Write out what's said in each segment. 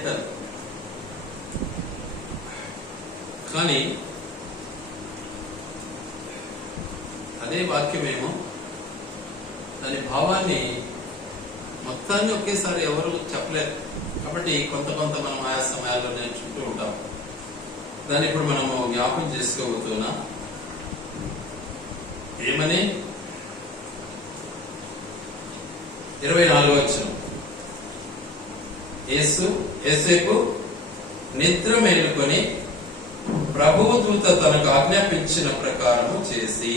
అంటారు. కానీ అదే వాక్యమేమో దాని భావాన్ని మొత్తాన్ని ఒకేసారి ఎవరు చెప్పలేరు. కాబట్టి కొంత మనం ఆయా సమయాల్లో నేర్చుకుంటూ ఉంటాం. దాన్ని ఇప్పుడు మనము జ్ఞాపకం చేసుకోబోతున్నా. ఏమని 24వ వచనం, యేసేపు నిద్ర మేలుకొని ప్రభువు దూత తనకు ఆజ్ఞాపించిన ప్రకారము చేసి,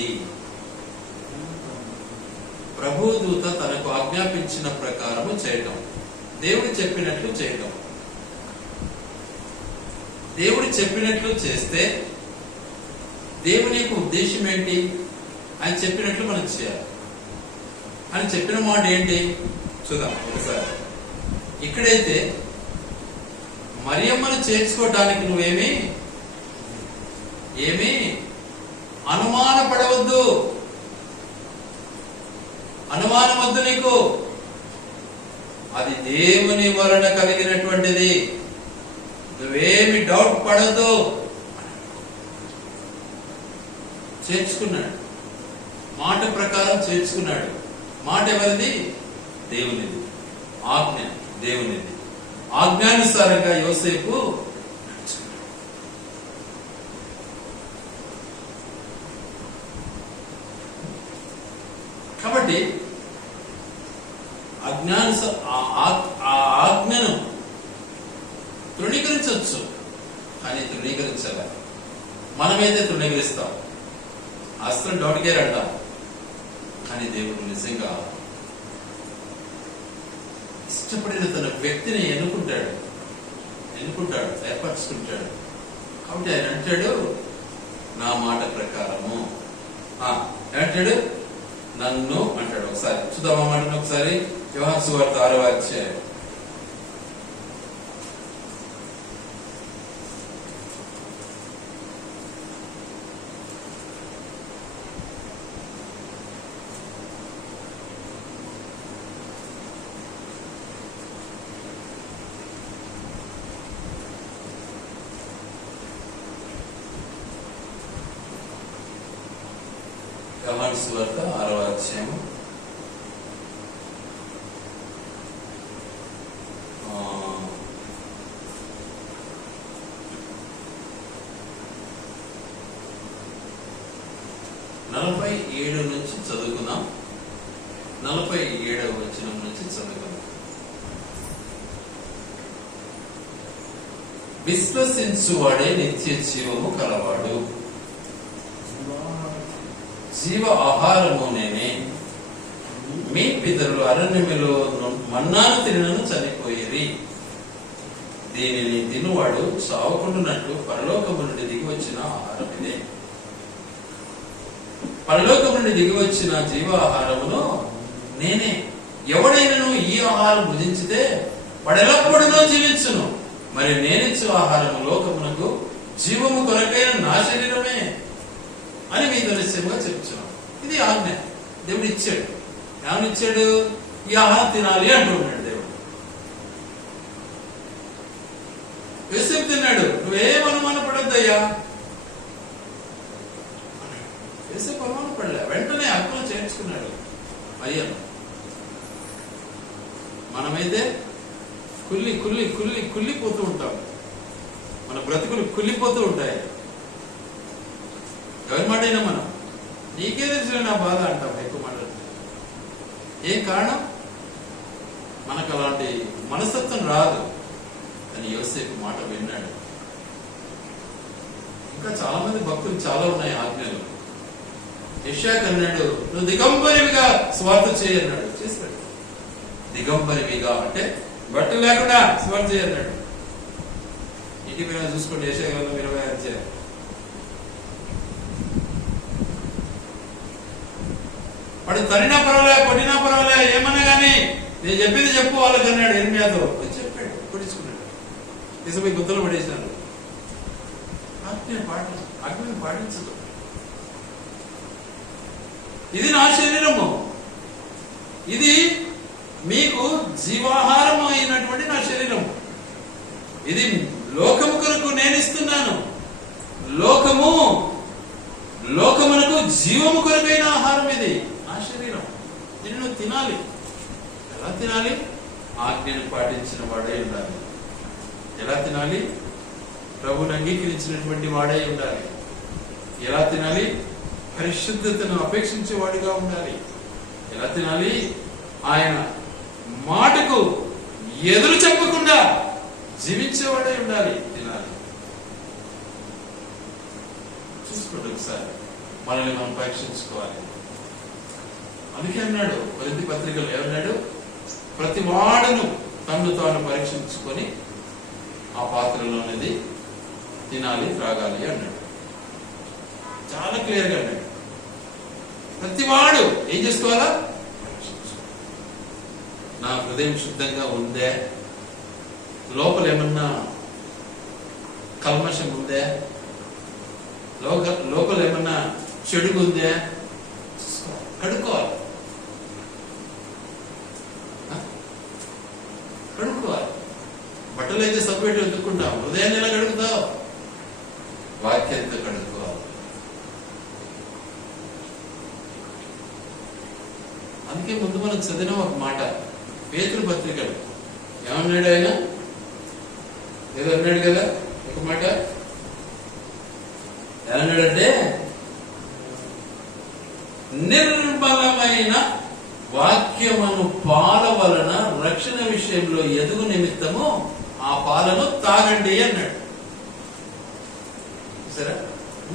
ప్రభువు దూత తనకు ఆజ్ఞాపించిన ప్రకారము చేయటం, దేవుడు చెప్పినట్లు చేయటం. దేవుడు చెప్పినట్లు చేస్తే దేవుని యొక్క ఉద్దేశం ఏంటి? ఆయన చెప్పినట్లు మనం చేయాలి. ఆయన చెప్పిన మాట ఏంటి చూద్దాం ఒకసారి. ఇక్కడైతే మరియమ్మను చేర్చుకోవడానికి నువ్వేమి అనుమానపడవద్దు, అనుమానం వద్దు నీకు. అది దేవుని వలన కలిగినటువంటిది, నువ్వేమి డౌట్ పడద్దు. చేర్చుకున్నాడు, మాట ప్రకారం చేర్చుకున్నాడు. మాట ఎవరిది? దేవునిది. ఆజ్ఞ దేవునిది. ఆజ్ఞానుసారంగా యోసేపు కాబట్టి ఆజ్ఞను తృణీకరించవచ్చు, కానీ తృణీకరించాలి. మనమైతే తృణీకరిస్తాం, అస్త్రం డౌట్కేర్ అంటాం. కానీ దేవుడు నిజంగా ఇష్టపడిన తన వ్యక్తిని ఎన్నుకుంటాడు, ఏర్పరచుకుంటాడు. కాబట్టి ఆయన అంటాడు, నా మాట ప్రకారము అంటాడు, నన్ను అంటాడు. ఒకసారి చూద్దామా మాటను ఒకసారి. యోహాను సువార్త 6వ అధ్యాయం. యోహాను సువార్త 6వ అధ్యాయం 47 నుంచి చదువుకుందాం. 47వ వచనం నుంచి చదువుకుందాం. విశ్వసించువాడే నిత్య జీవము కలవాడు, జీవ ఆహారము నేనే. మీ పితరులు అరణ్యములో మన్నాను తినను చనిపోయేది. దీనిని తినువాడు చావకుండునట్లు పరలోకము నుండి దిగి వచ్చిన ఆహారం ఇదే. పరలోకము నుండి దిగి వచ్చిన జీవ ఆహారమును నేనే. ఎవడైనను ఈ ఆహారం భుజించితే వాడెల్లప్పుడూ జీవించును. మరి నేనిచ్చు ఆహారము లోకమునకు జీవము కొరకైన నా శరీరమే అని మీతో నిశ్చయంగా చెప్తున్నాం. ఇది ఆజ్ఞ దేవుడు ఇచ్చాడు. ఏమనిచ్చాడు? ఈ ఆహారం తినాలి అంటున్నాడు దేవుడు. యోసేపు తిన్నాడు. నువ్వేం అనుమానపడద్దయ్యా. యోసేపు అనుమానపడలే, వెంటనే హక్కులు చేర్చుకున్నాడు అయ్యను. మనమైతే కుళ్ళిపోతూ ఉంటాం. మన బ్రతుకులు కుళ్ళిపోతూ ఉంటాయి. ఎవరి మాట అయినా మనం నీకే తెలిసిన నా బాధ అంటాం ఎక్కువ మాట్లాడుతుంది. ఏం కారణం? మనకు అలాంటి మనస్తత్వం రాదు. అని యోసేపు మాట విన్నాడు. ఇంకా చాలా మంది భక్తులు చాలా ఉన్నాయి ఆజ్ఞలు. యెషయాకు అన్నాడు, నువ్వు దిగంబరివిగా స్వార్థ చేయన్నాడు. చేస్తాడు. దిగంబరివిగా అంటే బట్టలు లేకుండా స్వార్థ చేయన్నాడు. ఇంటి మీద చూసుకోండి, యెషయా గ్రంథం 20వ అధ్యాయం. వాడు తరినా పర్వాలే, కొట్టినా పర్వాలే, ఏమన్నా కానీ నేను చెప్పింది చెప్పు వాళ్ళకి అన్నాడు. ఇర్మియాతో చెప్పాడు, కొట్టించుకున్నాడు. తీసుకుపోయి గుద్దలు పడేసినారు. ఆజ్ఞను పాటించదు. ఇది నా శరీరము, ఇది మీకు జీవాహారము అయినటువంటి నా శరీరము. ఇది లోకము కొరకు నేను ఇస్తున్నాను. లోకమునకు జీవము కొరకైన ఆహారం ఇది నా శరీరం, దీన్ని నువ్వు తినాలి. ఎలా తినాలి? ఆజ్ఞను పాటించిన వాడై ఉండాలి. ఎలా తినాలి? ప్రభువుని అంగీకరించినటువంటి వాడై ఉండాలి. ఎలా తినాలి? పరిశుద్ధతను అపేక్షించే వాడిగా ఉండాలి. ఎలా తినాలి? ఆయన మాటకు ఎదురు చెప్పకుండా జీవించేవాడై ఉండాలి. తినాలి. చూసుకోండి ఒకసారి, మనల్ని మనం పరీక్షించుకోవాలి. అందుకే అన్నాడు కొరింథీ పత్రికలో, ఏమన్నాడు? ప్రతి వాడును తను తాను పరీక్షించుకొని ఆ పాత్రలోనేది తినాలి, త్రాగాలి అన్నాడు. చాలా క్లియర్ గా అన్నాడు. ప్రతి వాడు ఏం చేసుకోవాలా? నా హృదయం శుద్ధంగా ఉందే, లోపల ఏమన్నా కల్మషం ఉందే, లోపల ఏమన్నా చెడుగు ఉందే కడుక్కోవాలి. బట్టలు అయితే సపరేట్ వెతుక్కుంటాం, హృదయాన్ని ఎలా కడుగుతావు? వాక్యంతో కడుక్కోవాలి. అందుకే ముందు మనం చదివిన ఒక మాట, పేతురు పత్రికలు ఏమన్నాడు ఆయన? ఏదో అన్నాడు కదా ఒక మాట, ఏమన్నాడంటే నిర్మలమైన వాక్యమును పాల వలన రక్షణ విషయంలో ఎదుగు నిమిత్తము ఆ పాలను తాగండి అన్నాడు. సరే,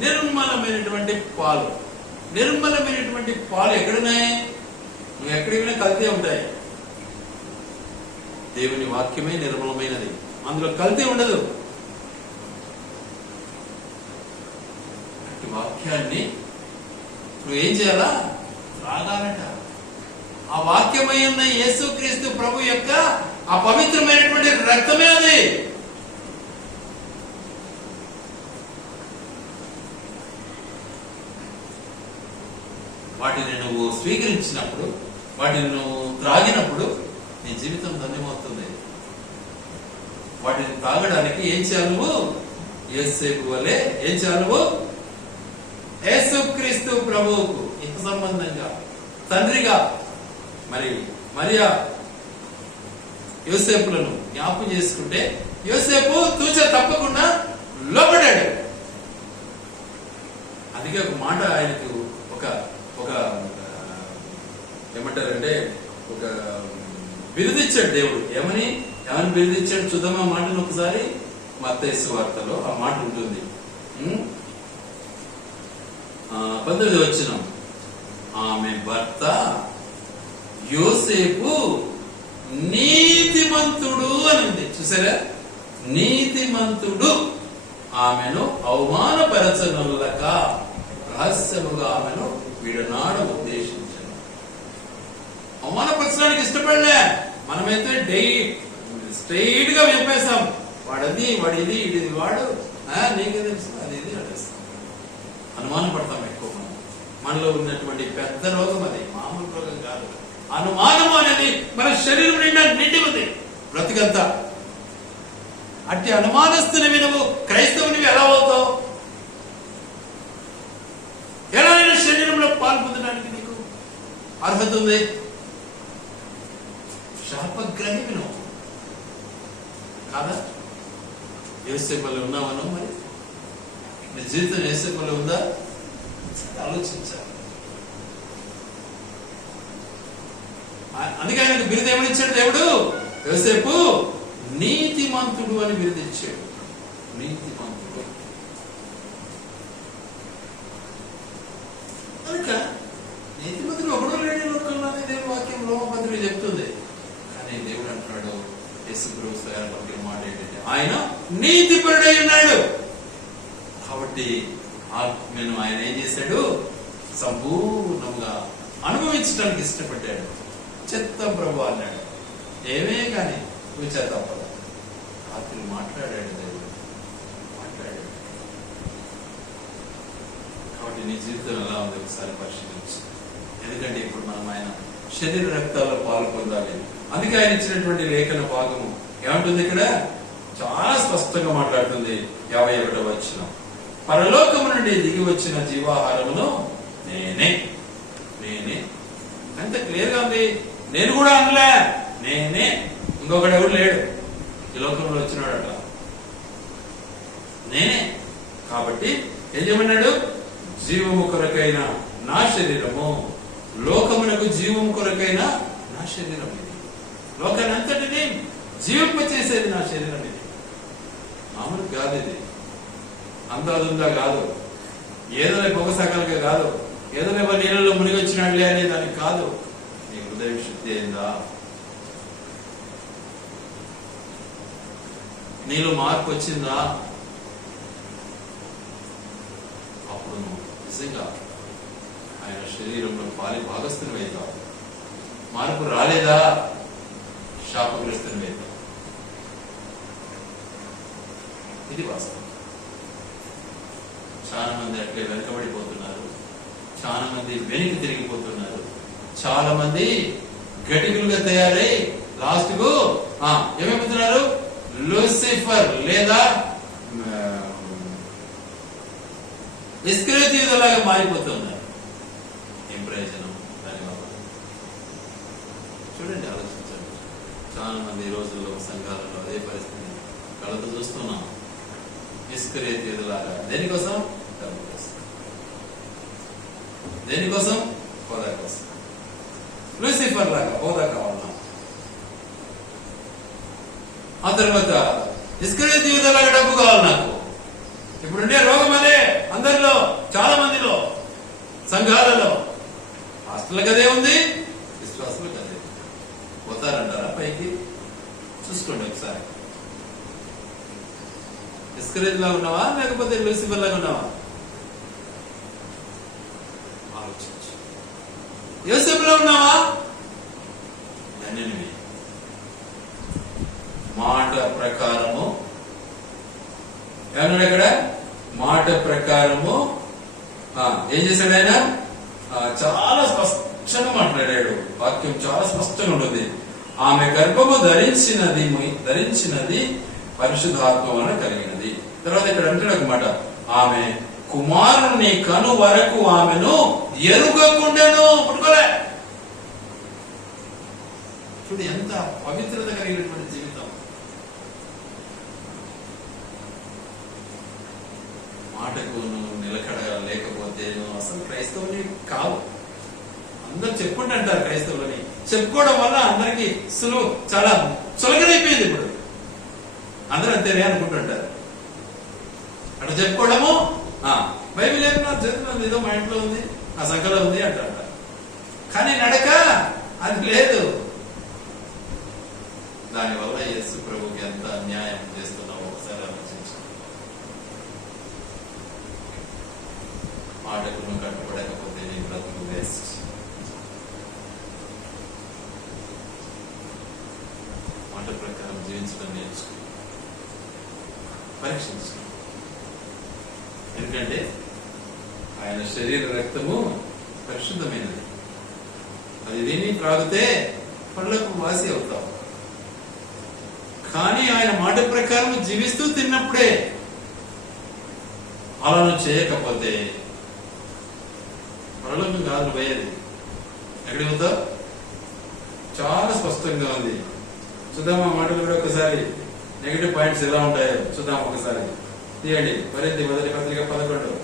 నిర్మలమైనటువంటి పాలు. నిర్మలమైనటువంటి పాలు ఎక్కడున్నాయి? నువ్వు ఎక్కడికి కల్తీ ఉంటాయి. దేవుని వాక్యమే నిర్మలమైనది, అందులో కల్తీ ఉండదు. అట్టి వాక్యాన్ని నువ్వేం చేయాలా? త్రాగాలట. ఆ వాక్యమై ఉన్న యేసుక్రీస్తు ప్రభు యొక్క ఆ పవిత్రమైనటువంటి రక్తమే అది. వాటిని నువ్వు స్వీకరించినప్పుడు, వాటిని నువ్వు త్రాగినప్పుడు నీ జీవితం ధన్యమవుతుంది. వాటిని తాగడానికి ఏం చేయాలి? నువ్వు యోసేపు వలె ఏం చేయాలి? నువ్వు యేసుక్రీస్తు ప్రభువుకు ఇక సంబంధంగా తండ్రిగా మరియా యోసేపులను జ్ఞాపకం చేసుకుంటే యోసేపు తూచ తప్పకుండా లోపడాడు. అందుకే ఒక మాట ఆయనకు ఒక ఏమంటారంటే ఒక బిరుదిచ్చాడు దేవుడు. ఏమని బిరుదిచ్చాడు? చూద్దాం ఆ మాటను ఒకసారి. మత్తయి సువార్తలో ఆ మాట ఉంటుంది. 19వ వచనం, ఆమె భర్త యోసేపు నీతిమంతుడు అని ఉంది. చూసారా? నీతిమంతుడు ఆమెను అవమానపరచనులక రహస్యముగా ఆమెను విడనాడ ఉద్దేశించాను. అవమానపరచడానికి ఇష్టపడలే. మనమైతే స్ట్రైట్ గా చెప్పేస్తాం, వాడది, వాడు ఇది, ఇది వాడు, నీకే తెలుసు, అది ఇది అడేస్తాం. అనుమానం పడతాం ఎక్కువ. మనలో ఉన్నటువంటి పెద్ద రోగం అది, మామూలు రోగం కాదు. అనుమానం అనేది మన శరీరం నిండా నిండి ఉంది బ్రతికంతా. అట్టి అనుమానస్తునివి నువ్వు క్రైస్తవునివి ఎలా అవుతావు? ఎలా శరీరంలో పాల్పొందడానికి నీకు అర్హత ఉంది? శాపగ్రహివి నువ్వు కాదా? యోసేపులో ఉన్నావను? మరి నీ జీవితం యోసేపులో ఉందా? ఆలోచించాలి. అందుకే ఆయనకు బిరుదు ఏమనిచ్చాడు దేవుడు? యోసేపు నీతిమంతుడు అని బిరుదిచ్చాడు. నీతిమంతుడు. కనుక నీతిమంతుడు ఒకడు లేని లోకంలో దేవుని వాక్యం లోకమంతుడు చెప్తుంది. కానీ దేవుడు అంటున్నాడు, యేసుప్రభు స్వయాన్ని పలికిన మాట ఏంటంటే ఆయన నీతిపరుడై ఉన్నాడు. కాబట్టి ఆత్మను ఆయన ఏం చేశాడు? సంపూర్ణంగా అనుభవించడానికి ఇష్టపడ్డాడు. చెత్త ప్రభు అన్నాడు. ఏమే కానీ నువ్వు చెత్త పద. రాత్రి మాట్లాడాడు దేవుడు, మాట్లాడాడు. కాబట్టి నీ జీవితం ఎలా ఉంది ఒకసారి పరిశీలించు. ఎందుకంటే ఇప్పుడు మనం ఆయన శరీర రక్తాల్లో పాలు పొందాలి. అందుకే ఆయన ఇచ్చినటువంటి లేఖన భాగము ఏమంటుంది ఇక్కడ? చాలా స్పష్టంగా మాట్లాడుతుంది 51వ వచనం. పరలోకము నుండి దిగి వచ్చిన జీవాహారమును నేనే. నేనే అంత క్లియర్ గా ఉంది. నేను కూడా అనలే, నేనే. ఇంకొకడు ఎవరు లేడు ఈ లోకంలో వచ్చినాడట, నేనే. కాబట్టి ఏం చేయమన్నాడు? జీవము కొరకైన నా శరీరము, లోకమునకు జీవము కొరకైన నా శరీరం ఇది. లోకాన్ని అంతటిని జీవింపచేసేది నా శరీరం ఇది. మామూలు కాదు ఇది, అందాదుందా కాదు, ఏదో పొగసకాలుగా కాదు, ఏదో నీళ్ళలో మునిగి వచ్చినాడులే అనే దానికి కాదు. నీ హృదయ శుద్ధి అయిందా? నీలో మార్పు వచ్చిందా? అప్పుడు నువ్వు నిజంగా ఆయన శరీరంలో పాలి భాగస్థుని అవుతావు. మార్పు రాలేదా? శాపగ్రస్తుని అవుతావు. ఇది వాస్తవం. చాలా మంది అట్లే వెనకబడిపోతున్నారు, చాలా మంది వెనక్కి తిరిగిపోతున్నారు, చాలా మంది గటికులుగా తయారై లాస్ట్ కు ఏమైపోతున్నారు? లూసిఫర్ లేదా ఇస్కరియోతు యూదాలాగా మారిపోతున్నారు. ఏం ప్రయోజనం దానివల్ల? చూడండి, ఆలోచించండి. చాలా మంది ఈ రోజుల్లో సంఘాలలో అదే పరిస్థితి కళ్ళతో చూస్తున్నాం. ఇస్కరియోతు యూదాలాగా. దేనికోసం? డబ్బు కోసం. దేనికోసం? హోదా కోసం. లూసిఫర్ లాగా హోదా కావాలన్నా. ఆ తర్వాత ఇస్కరియోతు యూదాలాగా డబ్బు కావాలి నాకు. ఇప్పుడుండే రోగం అదే అందరిలో, చాలా మందిలో, సంఘాలలో. హాస్టల్ అదే ఉంది, విశ్వాసులకు అదే. పోతారంటారా పైకి? చూసుకోండి ఒకసారి. ఇస్కరియోతు లాగా ఉన్నావా లేకపోతే లూసిఫర్ లాగా ఉన్నావా? ఆలోచించు. యోసేపులో ఉన్నావా? ధన్యునివి. మాట ప్రకారము ఏమన్నాడు అక్కడ? మాట ప్రకారము ఏం చేశాడు ఆయన? చాలా స్పష్టంగా మాట్లాడాడు. వాక్యం చాలా స్పష్టంగా ఉంటుంది. ఆమె గర్భము ధరించినది పరిశుద్ధాత్మ వలన కలిగినది. తర్వాత ఇక్కడ అంటాడు ఒక మాట, ఆమె కుమారుని కను వరకు ఆమెను ఎరుగకుండాను పుట్టుకోలే. చూడు ఎంత పవిత్రత కలిగినటువంటి జీవితం. మాటకు నువ్వు నిలకడగా లేకపోతే నువ్వు అసలు క్రైస్తవుని కావు. అందరు చెప్పుకుంటుంటారు క్రైస్తవులని. చెప్పుకోవడం వల్ల అందరికి చాలా సులభమైపోయింది. ఇప్పుడు అందరూ అంతేనే అనుకుంటుంటారు. అట్లా చెప్పుకోవడము, బైబిల్ ఏమన్నా చదువుతుంది, ఏదో మా ఇంట్లో ఉంది, ఆ సంఖ్యలో ఉంది అంటారు. కానీ నడక అది లేదు. దానివల్ల యేసు ప్రభుకి ఎంత అన్యాయం చేస్తున్నావు ఒకసారి ఆలోచించు. మాటకు నువ్వు కట్టుబడకపోతే నీ బ్రతుకు వేస్ట్. మాట ప్రకారం జీవించడం నేర్చుకో, పరీక్షించు. ఎందుకంటే ఆయన శరీర రక్తము పరిశుద్ధమైనది. అది విని త్రాగితే పళ్ళకు వాసి అవుతావు. కానీ ఆయన మాట ప్రకారం జీవిస్తూ తిన్నప్పుడే. అలా నువ్వు చేయకపోతే పరలోకం కాదు పోయేది. ఎక్కడికి పోతావు? చాలా స్పష్టంగా ఉంది. చూద్దాం ఆ మాటలు కూడా ఒకసారి. నెగటివ్ పాయింట్స్ ఎలా ఉంటాయో చూద్దాం ఒకసారి. తీయండి కొరింథీ మొదటి పత్రిక 11.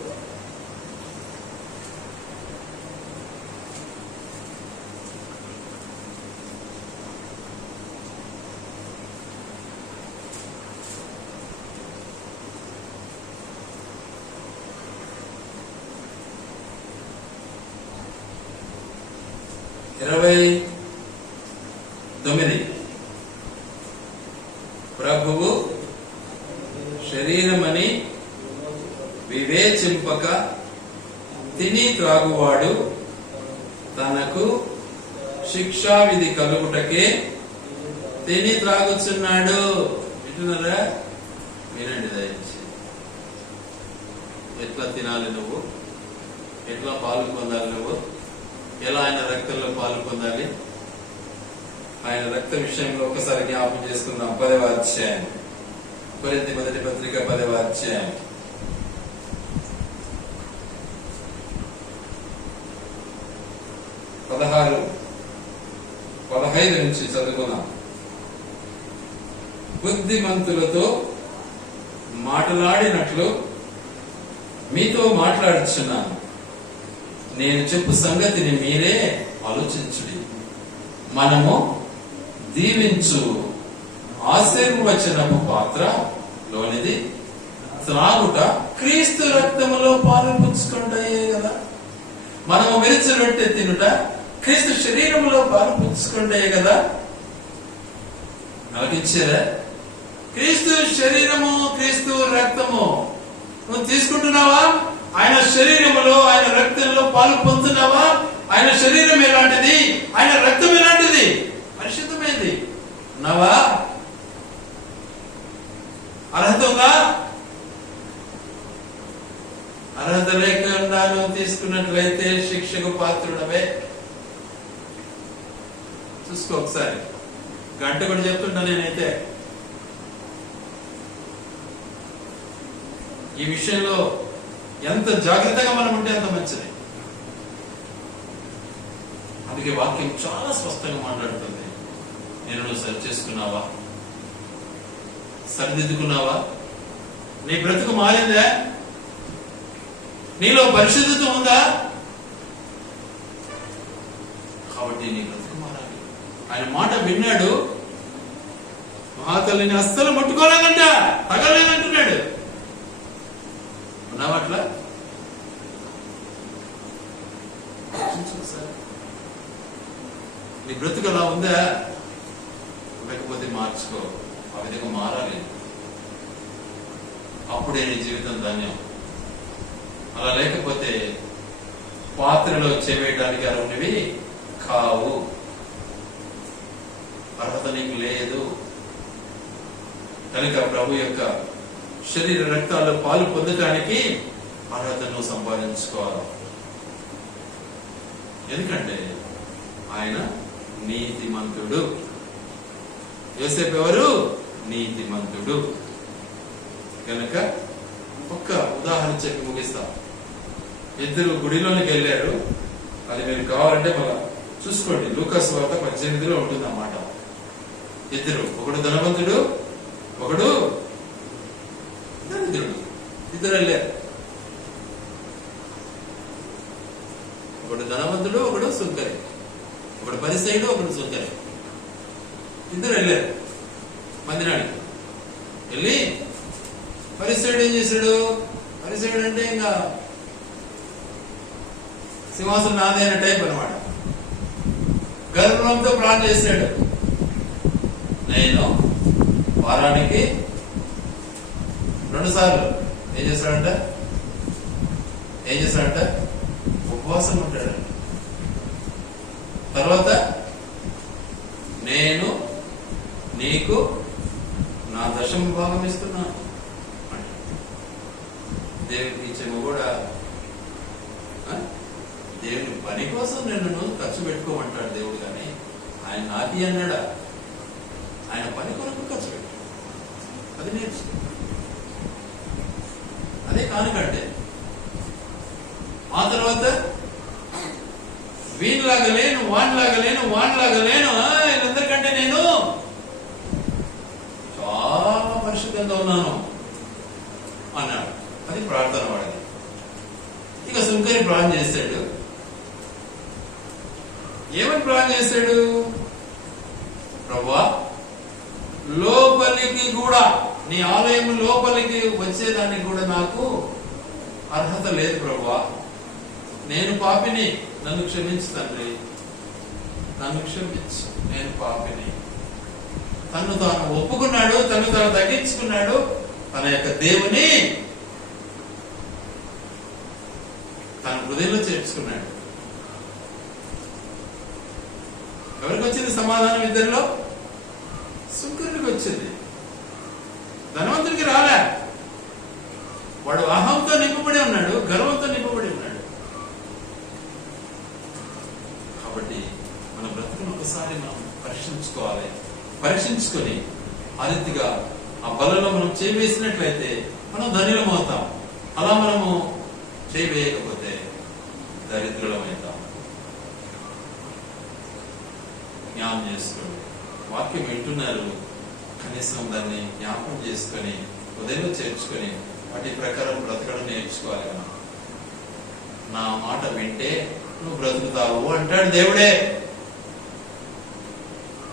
ప్రభువు శరీరమని వివేచింపక తిని త్రాగువాడు తనకు శిక్షా విధి కలుగుటకే తిని త్రాగుచున్నాడు. వింటున్నారా? వినండి దయచేసి. ఎట్లా తినాలి నువ్వు? ఎట్లా పాలు పొందాలి నువ్వు? ఎలా ఆయన రక్తంలో పాలు పొందాలి? ఆయన రక్త విషయంలో ఒకసారి జ్ఞాపకం చేసుకుందాం. 10వ అధ్యాయం కొరింథీ మొదటి పత్రిక 10వ అధ్యాయం 16-15 నుంచి చదువుకున్నాం. బుద్ధిమంతులతో మాట్లాడినట్లు మీతో మాట్లాడుచున్నాను. నేను చెప్పు సంగతిని మీరే ఆలోచించుడి. మనము దీవించు ఆశీర్వచనపు పాత్ర లోనిది త్రాగుట క్రీస్తు రక్తములో పాలు పుచ్చుకుంటాయే కదా. మనము విరిచి రొట్టె తినుట క్రీస్తు శరీరములో పాలు పుచ్చుకుంటాయే కదా. నాకిచ్చారా? క్రీస్తు శరీరము, క్రీస్తు రక్తము నువ్వు తీసుకుంటున్నావా? ఆయన శరీరములో, ఆయన రక్తంలో పాలు పొందుతున్నావా? ఆయన శరీరం ఎలాంటిది, ఆయన రక్తం ఎలాంటిది? పరిశుద్ధమైంది. ఉన్నావా? అర్హత ఉందా? అర్హత లేకుండా నువ్వు తీసుకున్నట్లయితే శిక్షకు పాత్రుడవే. చూసుకో ఒకసారి. గంట కూడా చెప్తుంటా నేనైతే. ఈ విషయంలో ఎంత జాగ్రత్తగా మనం ఉంటే అంత మంచిది. అందుకే వాక్యం చాలా స్పష్టంగా మాట్లాడుతుంది. నేను నువ్వు సరి చేసుకున్నావా? సరిదిద్దుకున్నావా? నీ బ్రతుకు మారిందా? నీలో పరిశుద్ధత ఉందా? కాబట్టి నీ బ్రతుకు మారాలి. ఆయన మాట విన్నాడు. మా తల్లిని అస్సలు ముట్టుకోలేదంట, తగలేదంటున్నాడు. ఉన్నావా అట్లా? నీ బ్రతుకు అలా ఉందా? లేకపోతే మార్చుకో. ఆ విధంగా మారాలి. అప్పుడే నీ జీవితం ధన్యం. అలా లేకపోతే పాత్రలో చేవేయడానికి అర్హునివి కావు. అర్హత నీకు లేదు. కనుక ప్రభు యొక్క శరీర రక్తాల్లో పాలు పొందటానికి అర్హతను సంపాదించుకోవాలి. ఎందుకంటే ఆయన నీతిమంతుడు. యోసేపు ఎవరు? నీతిమంతుడు. కనుక ఒక్క ఉదాహరణ చెప్పి ముగిస్తాం. ఇద్దరు గుడిలోనికి వెళ్ళారు. అది మీరు కావాలంటే మళ్ళా చూసుకోండి. లూకాసు వార్త 18లో ఉంటుంది అన్నమాట. ఇద్దరు, ఒకడు ధనవంతుడు, ఒకడు దరిద్రుడు. ఇద్దరు వెళ్ళారు. ఒకడు ధనవంతుడు, ఒకడు సుంకరి. ఒకడు పరిసయుడు, ఒకడు సుంకరి. ఇద్దరు వెళ్ళారు మందిరానికి. వెళ్ళి పరిసయుడు ఏం చేశాడు? పరిసయుడు అంటే ఇంకా సింహాసనం నాదే అనే టైప్ అనమాట. గర్వంతో ప్లాన్ చేశాడు. నేను వారానికి 2 సార్లు ఏం చేశాడంట? ఉపవాసం ఉంటాడు. తర్వాత నేను నీకు నా దశమ భాగం ఇస్తున్నాను. దేవుడికి ఇచ్చేమో కూడా దేవుని పని కోసం నిన్ను ఖర్చు పెట్టుకోమంటాడు దేవుడు. కానీ ఆయన నాపి అన్నాడా? ఆయన పని కొరకు ఖర్చు పెట్టు. అది నేర్చుకో. అదే కానుకంటే. ఆ తర్వాత వీనిలాగా లేను, వానిలాగా లేను, వానిలాగా లేను, వీళ్ళందరికంటే నేను చాలా పరిశుద్ధంగా ఉన్నాను అన్నాడు. అది ప్రార్థన వాడిది. ఇక సుంకరి ప్లాన్ చేశాడు. ఏమని ప్లాన్ చేశాడు? ప్రభువా, లోపలికి కూడా, నీ ఆలయం లోపలికి వచ్చేదానికి కూడా నాకు అర్హత లేదు ప్రభువా. నేను పాపిని, నన్ను క్షమించు తండ్రి, నన్ను క్షమించు, నేను పాపిని. తను తాను ఒప్పుకున్నాడు, తను తాను తగ్గించుకున్నాడు. తన యొక్క దేవుని తన హృదయంలో చేర్చుకున్నాడు. ఎవరికి వచ్చింది సమాధానం? ఇద్దరిలో సుంకరునికి వచ్చింది. ధనవంతుడికి రాలే. వాడు అహంతో నింపబడి ఉన్నాడు, గర్వంతో నింపబడి ఉన్నాడు. కాబట్టి మన బ్రతుకును ఒకసారి మనం పరీక్షించుకోవాలి. పరీక్షించుకొని ఆ రీతిగా ఆ బలలో మనం చేయి వేసినట్లయితే మనం ధనిలం అవుతాం. అలా మనము చేయి వేయకపోతే దరిద్రులమవుతాం. జ్ఞాపం చేసుకోండి. వాక్యం వింటున్నారు, కనీసం దాన్ని జ్ఞాపకం చేసుకొని ఉదయంలో చేర్చుకొని వాటి ప్రకారం బ్రతకడం నేర్చుకోవాలి. మనం నా మాట వింటే నువ్వు బ్రతుకుతావు అంటాడు దేవుడే.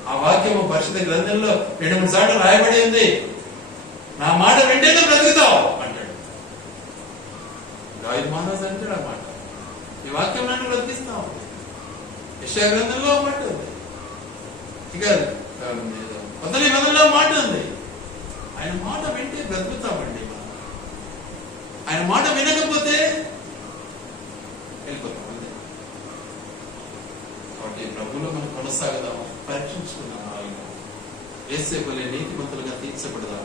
ఆ వాక్యము పరిశుద్ధ గ్రంథంలో 2-3 సార్లు రాయబడి ఉంది. నా మాట వింటే నువ్వు బ్రతుకుతావు అంటాడు. దావీదు మహారాజు అంటాడు ఆ మాట. ఈ వాక్యం నన్ను బ్రతికిస్తావు. యెషయా గ్రంథంలో మాట ఉంది, ఇక కొత్త నిబంధనలో మాట ఉంది. ఆయన మాట వింటే బ్రతుకుతామండి. ఆయన మాట వినకపోతే వెళ్ళిపోతాం. కాబట్టి ప్రభువులో మనం కొనసాగుదాం, పరీక్షించుకున్నాం. యేసేపులే నీతిమంతులుగా తీర్చబడదాం.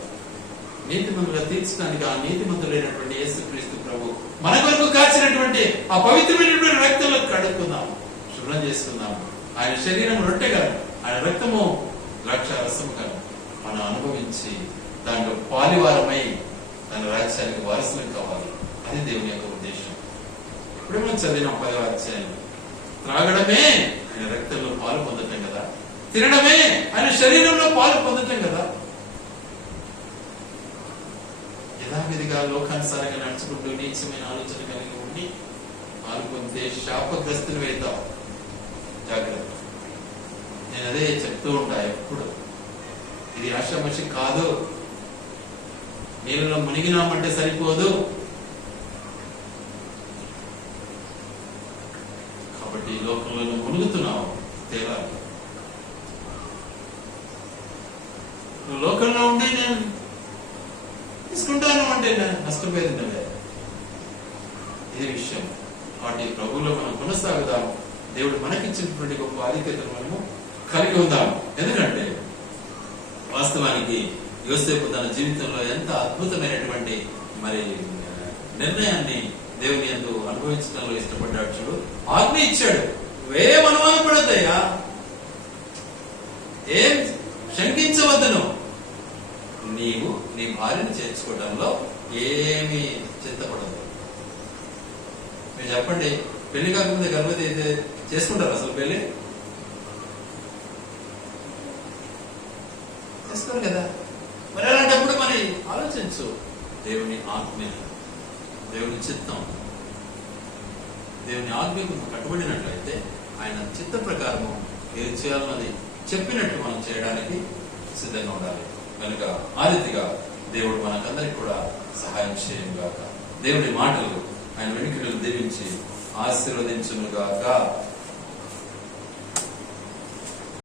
నీతిమంతులుగా తీర్చడానికి ఆ నీతిమంతులైనటువంటి యేసుక్రీస్తు ప్రభు మన కొరకు కాచినటువంటి ఆ పవిత్రమైనటువంటి రక్తంలో కడుక్కుందాం, శుభ్రం చేసుకుందాం. ఆయన శరీరం రొట్టెగా, ఆయన రక్తము ద్రాక్ష రసముగా మనం అనుభవించి దాంట్లో పాలివారమై తన రాజ్యానికి వారసులం కావాలి. అది దేవుని యొక్క ఉద్దేశం. ఇప్పుడు మనం చదివిన 10వ అధ్యాయం, త్రాగడమే ఆయన రక్తంలో పాలు పొందటం కదా, తినడమే ఆయన శరీరంలో పాలు పొందటం కదా. యథావిధిగా లోకానుసారంగా నడుచుకుంటూ నీచమైన ఆలోచన కలిగి ఉండి పాలు పొందితే శాపగ్రస్తులు వేద్దాం. జాగ్రత్త. నేను అదే చెప్తూ ఉంటా ఎప్పుడు, ఇది ఆషామాషి కాదు. నీళ్ళలో మునిగినామంటే సరిపోదు. కాబట్టి ఈ లోకంలో మునుగుతున్నావు, తేలాలి. నువ్వు లోకంలో ఉండి నేను తీసుకుంటాను అంటే నష్టపోయింది. ఇదే విషయం. కాబట్టి ప్రభువులో మనం కొనసాగుదాం. దేవుడు మనకిచ్చినటువంటి గొప్ప ఆధిక్యతను మనము కలిగి ఉందాం. ఎందుకంటే వాస్తవానికి యోసేపు తన జీవితంలో ఎంత అద్భుతమైనటువంటి మరి నిర్ణయాన్ని దేవుని యందు అనుభవించడంలో ఇష్టపడ్డాడు. చూడు, ఆజ్ఞ ఇచ్చాడు. ఏం అనుమానపడద్దయ్యా, ఏం శంకించవద్దును, నీవు నీ భార్యను చేర్చుకోవడంలో ఏమి చింతపడదు. మీరు చెప్పండి, పెళ్లి కాకముందే గర్భవతి అయితే చేసుకుంటారు అసలు? పెళ్లి చేసుకోరు కదా. మరి అలాంటప్పుడు మరి ఆలోచించు. దేవుని ఆజ్ఞ, దేవుని చిత్తం, దేవుని ఆజ్ఞకు కట్టుబడినట్లయితే ఆయన చిత్త ప్రకారము ఏది చేయాలన్నది చెప్పినట్టు మనం చేయడానికి సిద్ధంగా ఉండాలి. కనుక ఆ రీతిగా దేవుడు మనకందరికి కూడా సహాయం చేయను గాక. దేవుడి మాటలు ఆయన వెనుకలు దీవించి ఆశీర్వదించును గాక.